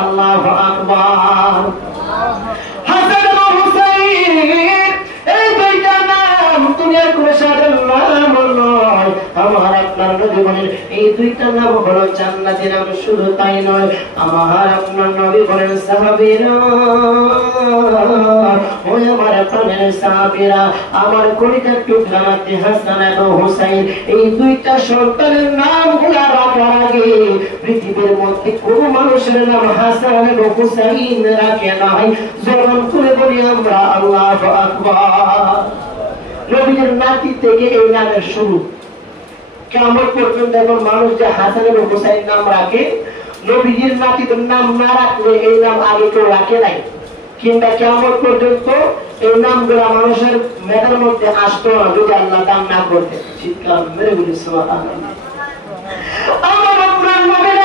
আল্লাহু আকবার। হাসান এবং হুসাইন এই দুইটা নাম দুনিয়ার কোন সাধারণ নাম নয়। আমার আপনার নবী বলেন এই দুইটা নাম হলো জান্নাতের নাম। শুধু তাই নয়, আমার আপনার নবী বলেন সাহাবীরা, ওই আমার প্রাণের সাহাবীরা, আমার কলিজার টুকরা নাতি হাসান এবং হুসাইন, এই দুইটা সন্তানের নামগুলো রাখার আগে পৃথিবীর মধ্যে কোন মানুষের নাম হাসান এবং হুসাইন রাখে নাই। জবান খুলে বলি আমরা আল্লাহু আকবার। নবীর নাতি থেকে এই নামের শুরু। কিয়ামত পর্যন্ত এখন মানুষ যে হাসান এবং হুসাইন নাম রাখে, নবীর নাতিদের নাম না রাখলে এই নাম আগে কেউ রাখে নাই। কিংবা কিয়ামত পর্যন্ত এই নামগুলো মানুষের মেধার মধ্যে আসতো না যদি আল্লাহ দান না করতেন। চিৎকার মেরে বলি সুবহানাল্লাহ। আমার আপনার নবীর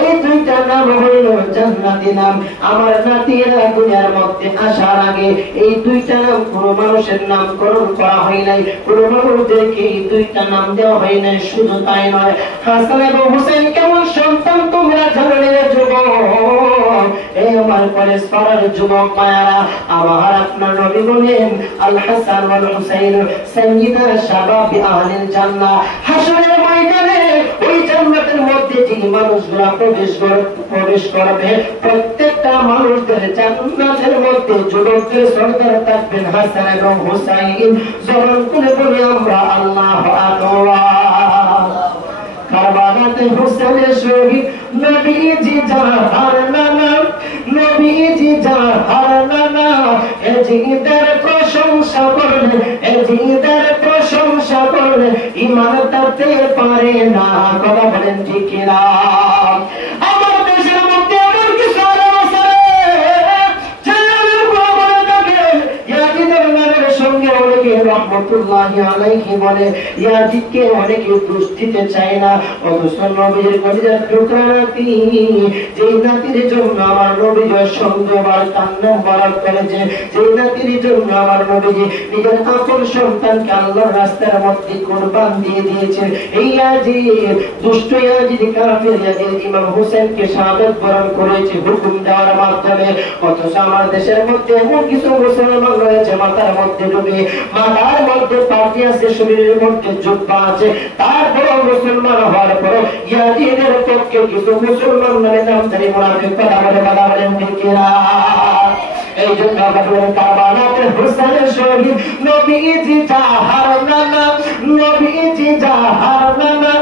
এই দুইটা নাম হইল জান্নাতি নাম। আমার নাতিরা দুনিয়ার মধ্যে আসার আগে এই দুইটা নাম কোন মানুষের নামকরণ করা হয় নাই, কোন মানুষদেরকে এই দুইটা নাম দেওয়া হয় নাই। শুধু তাই নয়, হাসান এবং হুসাইন কেমন সন্তান তোমরা জানলে যুবক, এই আমার কলেজ পাড়ার যুবক মায়েরা, আমার আপনার নবী বলেন আল হাসান ওয়াল হুসাইন সাইয়্যিদা শাবাবি আহলিল জান্নাহ। হাসরের ময়দানে ওই জান্নাতের মধ্যে যে মানুষগুলো প্রবেশ করবে, প্রত্যেকটা মানুষদের জান্নাতের মধ্যে যুবকদের সরদার থাকবেন হাসান এবং হুসাইন। জবান খুলে বলি আমরা আল্লাহু আকবার। কারবালাতে হুসাইনের শহীদ নবীজি জাহার নানা, নবীজি জাহার নানা, এজিদের প্রশংসা করলে, এজিদের প্রশংসা করলে ঈমান তাতে পারে না। কথা বলেন ঠিক কিনা? আমার দেশের মধ্যে এমন কিছু আছে সঙ্গে অনেকে রহমতুল্লাহি আলাইহি বলে, ইয়াজিদকে অনেকে দোষ দিতে চায় না। অথচ নবীর কলিজার টুকরা নাতি, যেই নাতির জন্য আমার নবী সন্দেহবার কান্না বরাদ করেছে, যেই নাতির জন্য আমার নবীজি নিজের আপন সন্তানকে আল্লাহর রাস্তার মধ্যে কুরবান দিয়ে দিয়েছে। এই ইয়াজিদ, দুষ্ট ইয়াজিদ, কাফের ইয়াজিদ ইমাম হোসেনকে শাহাদাত বরণ করেছে হুকুম দেওয়ার মাধ্যমে। অথচ আমার দেশের মধ্যে এমন কিছু মুসলমান রয়েছে মাথার মধ্যে ডুবে, মাথার মধ্যে পাটি আছে, শরীরের মধ্যে জুব্বা আছে, তারপরও মুসলমান হওয়ার পর ইয়াজিদের পক্ষে কিছু মুসলমান নামে নামধারী মুনাফিক কথা বলেন ঠিক কিনা? এই জন্য কারবালাতে হুসাইনের শহীদ নবীজি জাহার নানা, নবীজি জাহার নানা,